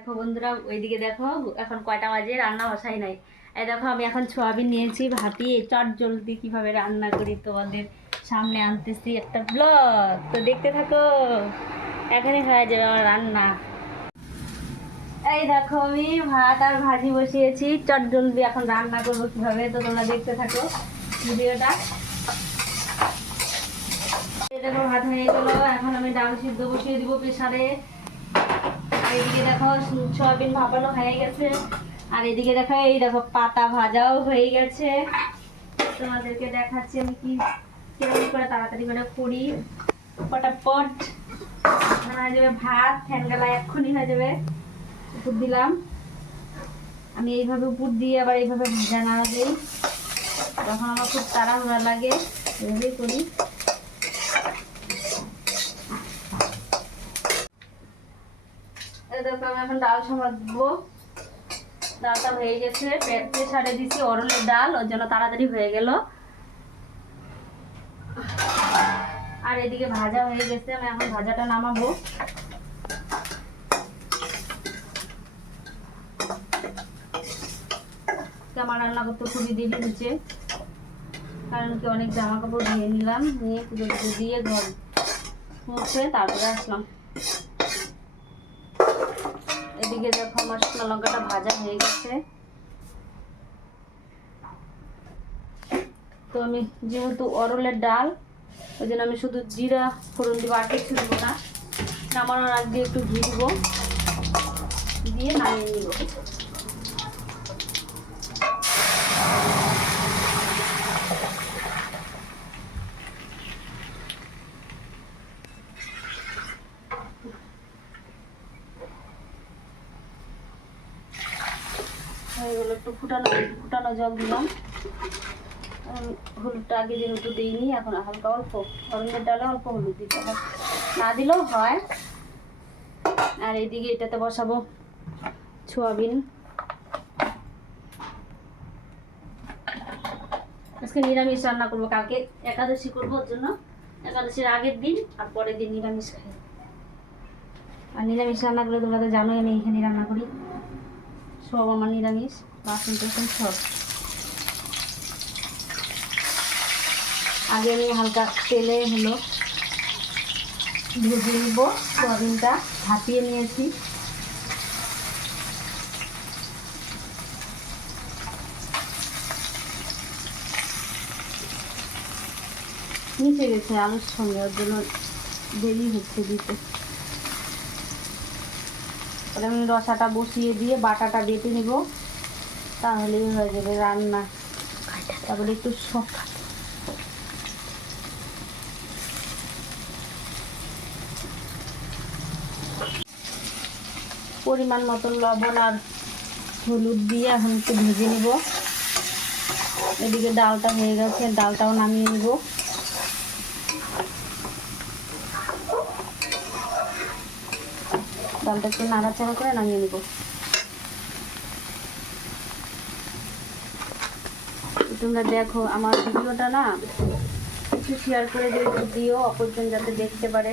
দেখো বন্ধুরা, ওইদিকে দেখো এখন কয়টা বাজে, রান্না বসাই নাই। এই দেখো আমি এখন সোয়াবিন নিয়েছি, ভাপিয়ে চট জলদি কিভাবে রান্না করি তোমাদের সামনে আনতেছি একটা ব্লগ। তো দেখতে থাকো, এখানে হয়ে যাবে আমার রান্না। এই দেখো আমি ভাত আর ভাজি বসিয়েছি, চট জলদি এখন রান্না করবো কিভাবে, তো তোমরা দেখতে থাকো ভিডিওটা। এই দেখো ভাত হয়ে গেল, এখন আমি ডাল সিদ্ধ বসিয়ে দিব প্রেসারে। এইদিকে দেখো সয়াবিন ভাপানো হয়ে গেছে, আর এদিকে দেখো এই দেখো পাতা ভাজাও হয়ে গেছে। তোমাদেরকে দেখাচ্ছি আমি কি কিরকম করে তাড়াতাড়ি করে করি, পটাপট হয়ে যাবে। ভাত ফ্যান গালায় এক্ষুনি হয়ে যাবে। উপর দিলাম, আমি এইভাবে উপর দিয়ে আবার এইভাবে ভাজা না দিই, তখন আমার খুব তাড়াহুড়া লাগে, এইভাবেই করি। দেখো আমি এখন ডাল সামাল দেবো। ডালটা হয়ে গেছে, প্রেসারে দিচ্ছি অরলের ডাল, ওর জন্য তাড়াতাড়ি হয়ে গেল। আর এদিকে ভাজা হয়ে গেছে, আমি এখন ভাজাটা নামাবো। আমার রান্না করতে খুবই দেরি হচ্ছে, কারণ কি অনেক জামা কাপড় ধুয়ে নিলাম, নিয়ে পুজো পুজো দিয়ে ঘর মুছে তারপরে আসলাম। এদিকে দেখো আমার শুকনো লঙ্কাটা ভাজা হয়ে গেছে। তো আমি যেহেতু অরলের ডাল, ওই জন্য আমি শুধু জিরা ফোড়ন দিব, আর কিছু দিব না। নামানোর আগে একটু ঘি দিব, দিয়ে নামিয়ে নিব। হয়ে গেলো, একটু ফুটানো জল দিলাম। হলুদটা আগে যেহেতু দিইনি, এখন হালকা অল্প, অরলের ডালে অল্প হলুদ দিতে হয়, না দিলেও হয়। আর এইদিকে এটাতে বসাবো সোয়াবিন। আজকে নিরামিষ রান্না করবো, কালকে একাদশী করবো, ওর জন্য একাদশীর আগের দিন আর পরের দিন নিরামিষ খাই। আর নিরামিষ রান্না করলে তোমরা তো জানোই আমি এখানে রান্না করি, সব আমার নিরামিষ, বাসন টাসন সব। আগে আমি হালকা তেলে হলো ভেজে নিব, সোয়াবিনটা ভাপিয়ে নিয়েছি। নিচে গেছে আলুর সঙ্গে, ওর জন্য দেরি হচ্ছে দিতে। তাহলে আমি রসাটা বসিয়ে দিয়ে বাটাটা বেটে নিব, তাহলেই হয়ে যাবে রান্না। তারপরে একটু পরিমাণ মতো লবণ আর হলুদ দিয়ে এখন একটু ভেজে নিব। এদিকে ডালটা হয়ে গেছে, ডালটাও নামিয়ে নিব। ডালটা একটু নাড়াচাড়া করে নামিয়ে নিব। তোমরা দেখো আমার ভিডিওটা না একটু শেয়ার করে দিও, অপরজন যাতে দেখতে পারে।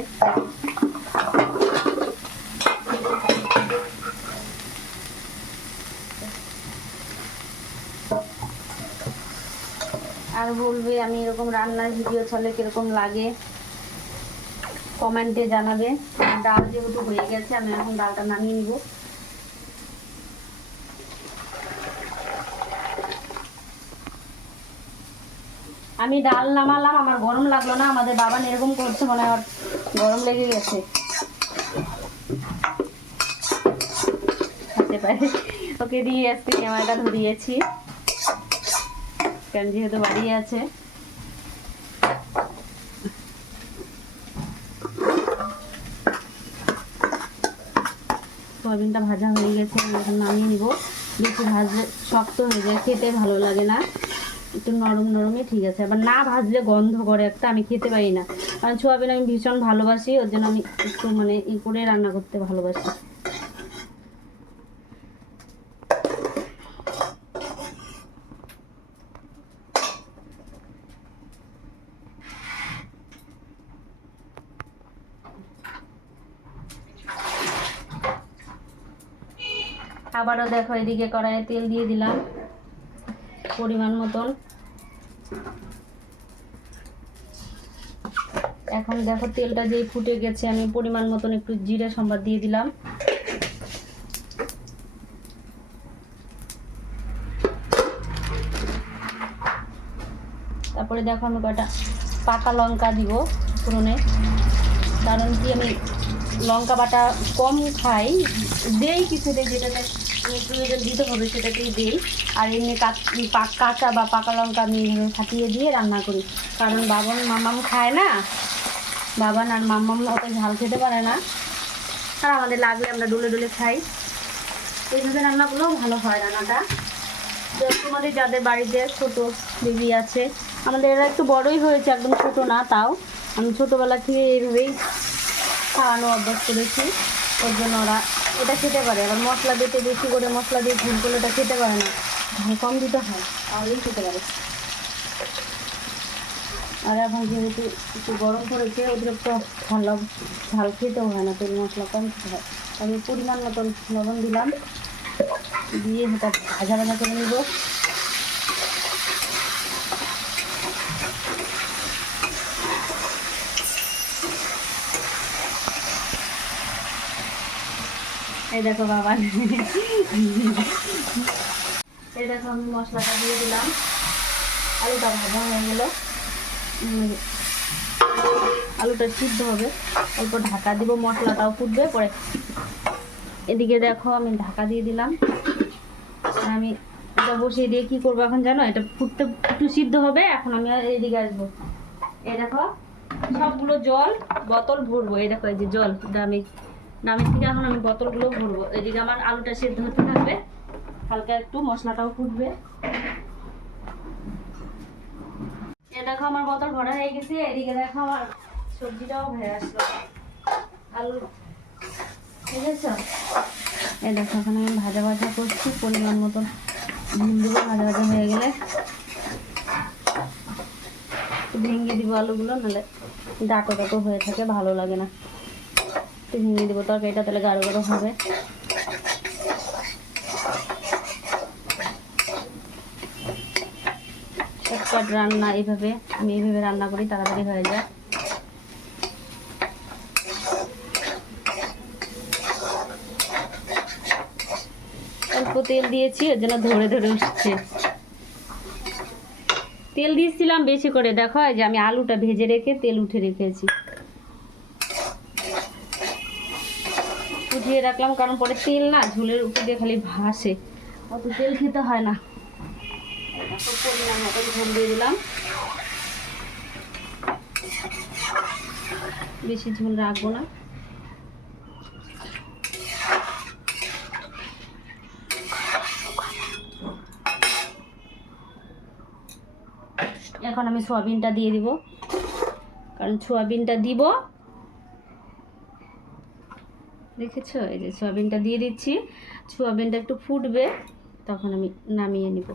আর বলবে আমি এরকম রান্নার ভিডিও চলে কিরকম লাগে, কমেন্টে জানাবে। ডাল যেহেতু হয়ে গেছে, আমি এখন ডালটা নামিয়ে নিব। আমি ডাল নামালাম, আমার গরম লাগলো না। আমাদের বাবা এরকম করছে, মনে হয় গরম লেগে গেছে, হতে পারে। ওকে দিয়ে আজকে ক্যামেরাটা ধরিয়েছি, কারণ যেহেতু বাড়ি আছে। সয়াবিনটা ভাজা হয়ে গেছে, এখন নামিয়ে নিব। বেশি ভাজলে শক্ত হয়ে যায়, খেতে ভালো লাগে না। একটু নরম নরমই ঠিক আছে, আবার না ভাজলে গন্ধ করে একটা, আমি খেতে পারি না। কারণ সোয়াবিন আমি ভীষণ ভালোবাসি, ওর জন্য আমি একটু মানে ই করে রান্না করতে ভালোবাসি। আবারও দেখো এদিকে কড়াইয়ে তেল দিয়ে দিলাম পরিমাণ মতন। এখন দেখো তেলটা যেই ফুটে গেছে, আমি পরিমাণ মতন একটু জিরে সম্বাদ দিয়ে দিলাম। তারপরে দেখো আমি কয়টা পাকা লঙ্কা দিব ফোড়নে, কারণ কি আমি লঙ্কা বাটা কম খাই, দেই কিছুতে যেটাতে প্রয়োজন দিতে হবে সেটাতেই দিই। আর এমনি কাঁচা বা পাকা লঙ্কা আমি ফাটিয়ে দিয়ে রান্না করি, কারণ বাবান মামাম খায় না, বাবান আর মামাম অত ঝাল খেতে পারে না, আর আমাদের লাগলে আমরা ডলে ডলে খাই। এইভাবে রান্নাগুলোও ভালো হয় রান্নাটা। তোমাদের যাদের বাড়িতে ছোট বেবি আছে, আমাদের এরা একটু বড়ই হয়েছে, একদম ছোট না, তাও আমি ছোটোবেলা থেকে এইভাবেই খাওয়ানো অভ্যাস করেছি, ওর জন্য ওরা এটা খেতে পারে। আবার মশলা দিতে বেশি করে মশলা দিয়ে ঝোল করলে ওটা খেতে পারে না, ঝাল কম দিতে হয় তাহলেই খেতে পারে। আর এখন যেহেতু একটু গরম পড়েছে, অতিরিক্ত ঝাল খেতেও হয় না, তেল মশলা কম খেতে হয়। আমি পরিমাণ মতন লবণ দিলাম, দিয়ে সেটা ভাজা ভাজা করে নেব। এই দেখো বাবা, এই দেখো আমি মশলাটা দিয়ে দিলাম, আলুটা ভাজা হয়ে গেল, আলুটা সিদ্ধ হবে, অল্প ঢাকা দিব, মশলাটাও ফুটবে পরে। এদিকে দেখো আমি ঢাকা দিয়ে দিলাম, আর আমি এটা বসিয়ে দিয়ে কী করবো এখন জানো, এটা ফুটতে একটু সিদ্ধ হবে, এখন আমি এইদিকে আসবো। এই দেখো সবগুলো জল বোতল ভরবো, এই দেখো এই যে জল ড্রামের থেকে এখন আমি বোতলগুলো ভরবো। এদিকে আমার আলুটা সিদ্ধ হতে থাকবে, হালকা একটু মশলাটাও ফুটবে। এ দেখো আমার বোতল ভরা হয়ে গেছে, এদিকে দেখো আমার সবজিটাও হয়ে আসলো, আলু বুঝেছো। এই দেখো এখানে আমি ভাজা ভাজা করছি, পরিমাণ মতন নুন দেবো, ভাজা ভাজা হয়ে গেলে ভেঙে দিব আলুগুলো, নাহলে ডাটো ডাটো হয়ে থাকে, ভালো লাগে না। ভেঙে দেবো তরকারিটা, তাহলে গাঢ় গাঢ় হবে। একটা রান্না এইভাবে, আমি এইভাবে রান্না করি, তাড়াতাড়ি হয়ে যায়। অল্প তেল দিয়েছি, ওর জন্য ধরে ধরে উঠছে। তেল দিয়েছিলাম বেশি করে, দেখো যে আমি আলুটা ভেজে রেখে তেল উঠে রেখেছি, উঠিয়ে রাখলাম, কারণ পরে তেল না ঝোলের উপর দিয়ে খালি ভাসে, অত তেল খেতে হয় না। পরিমাণ মতো ঝোল দিয়ে দিলাম, বেশি ঝোল রাখবো না। এখন আমি সয়াবিনটা দিয়ে দিব, কারণ সয়াবিনটা দিব, দেখেছো এই যে সয়াবিনটা দিয়ে দিচ্ছি। সয়াবিনটা একটু ফুটবে, তখন আমি নামিয়ে নিব।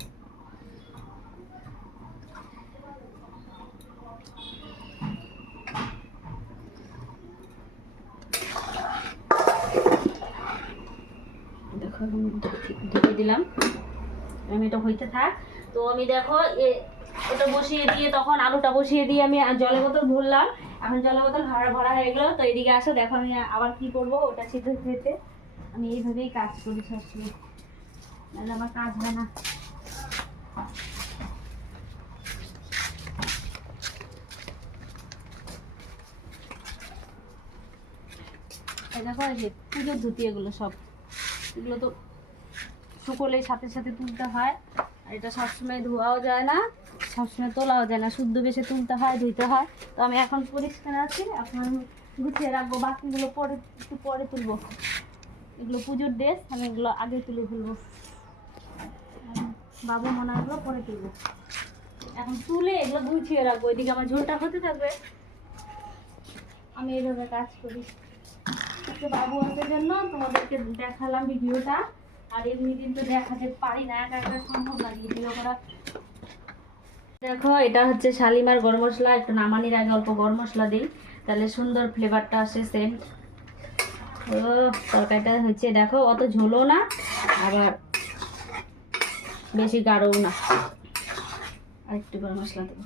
দেখো ঢেকে দিলাম, আমি এটা হইতে থাক। তো আমি দেখো ওটা বসিয়ে দিয়ে, তখন আলুটা বসিয়ে দিয়ে আমি জলের বোতল ভরলাম, এখন জলের বোতল ভরা হয়ে গেলো। তো এদিকে আসো, দেখো আমি আবার কি করবো, ওটা সিদ্ধ খেতে আমি এইভাবেই কাজ করি সবসময়, নাহলে আমার কাজ হয় না। দেখো এই যে পুজোর ধুতি, এগুলো সব, এগুলো তো শুকোলের সাথে সাথে তুলতে হয়, আর এটা সবসময় ধোয়াও যায় না, সবসময় তোলাও যায় না, শুদ্ধ বেশি তুলতে হয়, ধুইতে হয়। তো আমি এখন পরিষ্কার আছি, এখন আমি গুছিয়ে রাখবো, বাকিগুলো পরে একটু পরে তুলবো। এগুলো পুজোর ড্রেস, আমি এগুলো আগে তুলে ফেলবো, বাবু মনাগুলো পরে তুলবো। এখন তুলে এগুলো গুছিয়ে রাখবো, এদিকে আমার ঝোলটা হতে থাকবে। আমি এইভাবে কাজ করি, বাবু আসার জন্য তোমাদেরকে দেখালাম ভিডিওটা, আর এমনি দিন তো দেখাতে পারি না, একা একা সম্ভব না ভিডিও করা। দেখো এটা হচ্ছে শালিমার গরম মশলা, একটু নামানির আগে অল্প গরম মশলা দিই, তাহলে সুন্দর ফ্লেভারটা আসে, সেন্ট। ও তরকারিটা হচ্ছে দেখো, অত ঝোলও না আবার বেশি গাঢ়ও না। আর একটু গরম মশলা দেবো,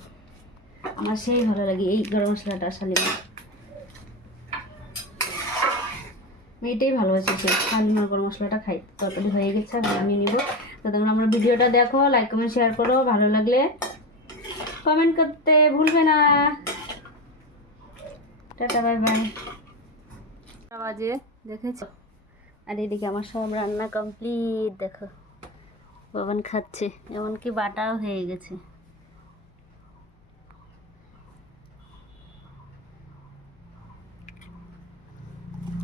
আমার সেই ভালো লাগে এই গরম মশলাটা আসলে। আমি এটাই ভালোবাসি, সেই শালিমার গরম মশলাটা খাই। তরকারি হয়ে গেছে, আমি নিব। তো তোমরা আমার ভিডিওটা দেখো, লাইক কমেন্ট শেয়ার করো, ভালো লাগলে কমেন্ট করতে ভুলবে না। Tata bye bye. বাজে দেখেছ? আর এদিকে আমার সব রান্না কমপ্লিট, দেখো বাবান খাচ্ছে, এমনকি বাটাও হয়ে গেছে।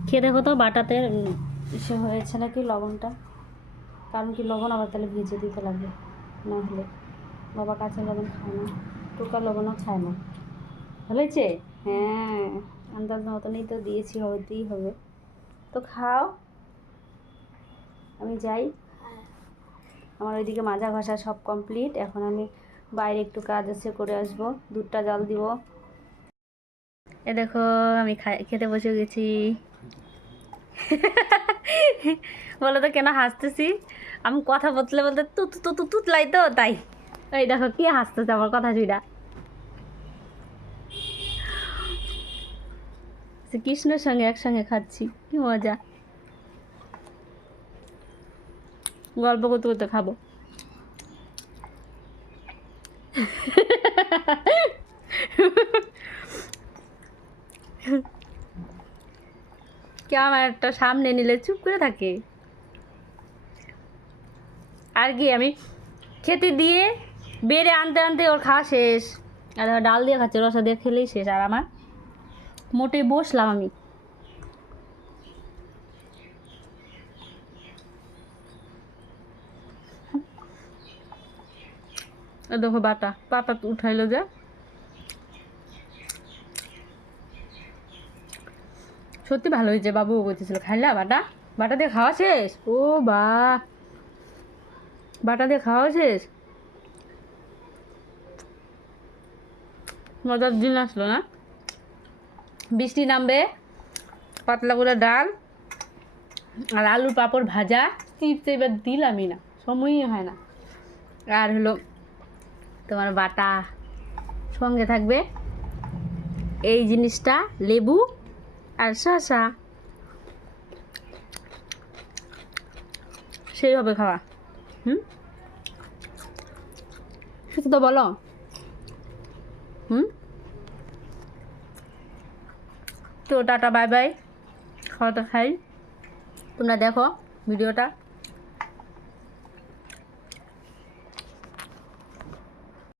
খেয়ে দেখো তো বাটাতে সে হয়েছে নাকি লবণটা, কারণ কি লবণ আবার তাহলে ভিজে দিতে লাগবে, না হলে বাবা কাঁচা লবণ খায় না, টুকা লবণও খায় না। ভালো হয়েছে? হ্যাঁ, আন্দাজ মতনই তো দিয়েছি, হতেই হবে। তো খাও, আমি যাই। আমার ওইদিকে মাজা ঘষা সব কমপ্লিট। এখন আমি বাইরে একটু কাজ আছে, করে আসবো, দুধটা জাল দিব। এ দেখো আমি খেতে বসে গেছি। বলো তো কেন হাসতেছি? আমি কথা বলতে বলতে তুত তুত তুতলাই তো, তাই। এই দেখো কি হাসতেছে আমার কথা শুইরা। কৃষ্ণের সঙ্গে একসঙ্গে খাচ্ছি, কি মজা। গল্প করতে করতে খাবো। ক্যামেরাটা সামনে নিলে চুপ করে থাকে। আর কি আমি খেতে দিয়ে বেড়ে আনতে আনতে ওর খাওয়া শেষ। আর ডাল দিয়ে খাচ্ছে, রসা দিয়ে খেলেই শেষ। আর আমার মোটে বসলাম আমি। দেখো বাটা পাতা উঠাইলো যে, সত্যি ভালো হয়েছে। বাবু বলতেছিল খাইলা বাটা, বাটা দিয়ে খাওয়া শেষ। ও বা, বাটা দিয়ে খাওয়া শেষ। মজার দিন আসলো না? বৃষ্টি নামবে, পাতলা করে ডাল আর আলুর পাঁপড় ভাজা, চিপস এবার দিলামই না, সময়ই হয় না। আর হলো তোমার বাটা, সঙ্গে থাকবে এই জিনিসটা, লেবু আর শসা, সেই হবে খাওয়া। শুধু তো বলো। তো টাটা বাই বাই, খাওয়াটা খাই। তোমরা দেখো ভিডিওটা।